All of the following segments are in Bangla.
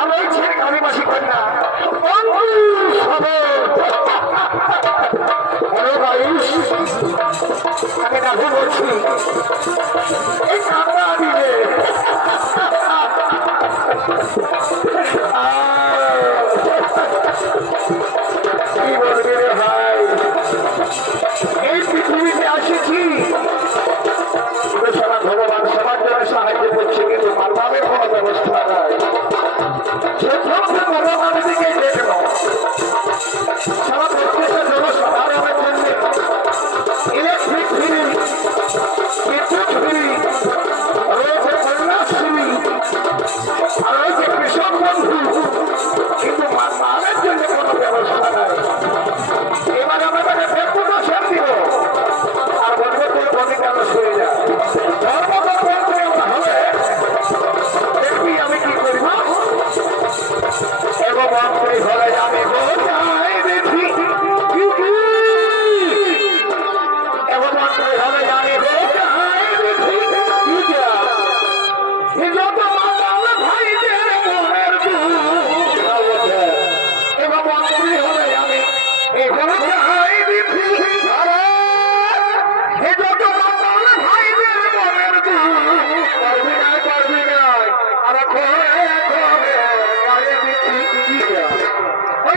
আমি ছেলে কালীবাসী কন্যা আমি রাখু বলছি এই কান্না দিবে কি বলবি রে ভাই এই পৃথিবীতে আসেছি সারা ভগবান সবার জন্য সাহায্য করছে কিন্তু মানবের কোনো ব্যবস্থা নাই যে সমস্ত ভগবান দিকে দেখলো সারা প্রত্যেকটা জনসাধারণের জন্য ইলেকট্রিক ফ্রি বিদ্যুৎ ফ্রি রয়েছে কন্যাশ্রী আর রয়েছে কৃষক বন্ধু কিন্তু মানবের জন্য কোনো ব্যবস্থা নাই এবার আমরা তাকে ব্যক্তিগত সেন দিব আর বলবো তুই বলে কেন শুয়ে যা হবে দেখবি আমি কি করব এবং মন্ত্রী ঘরে যাবে দেখি এবং মন্ত্রী ঘরে যাবে ভাইদের মনের এবং মন্ত্রী হলে যাবে এখানে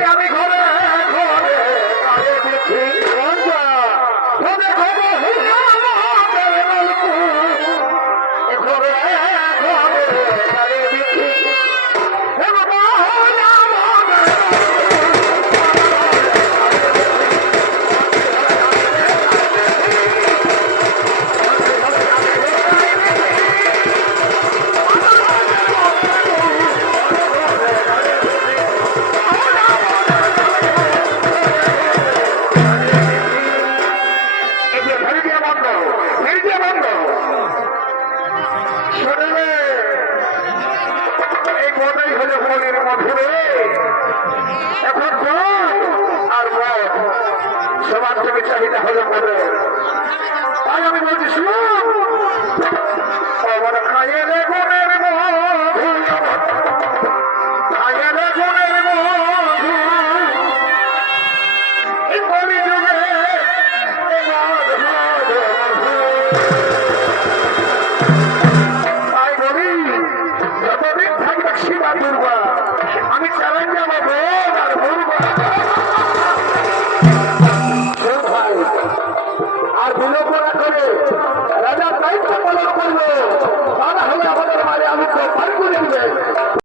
আমি ঘরে ঘরে গায়ে দিচ্ছি ঘরে ঘরে ঘরে ঘরে গায়ে দিচ্ছি সবার থেকে চাহিদা হলো মনে তাই আমি বলছি শুনুন খাইয়ে রে গুণের মধু খাইয়ে রে গুণের মধু এই কলিযুগে তাই বলি যতদিন থাকবে শিবা দুর্গা আমি চ্যালেঞ্জ আমার বোন আর দুর্গা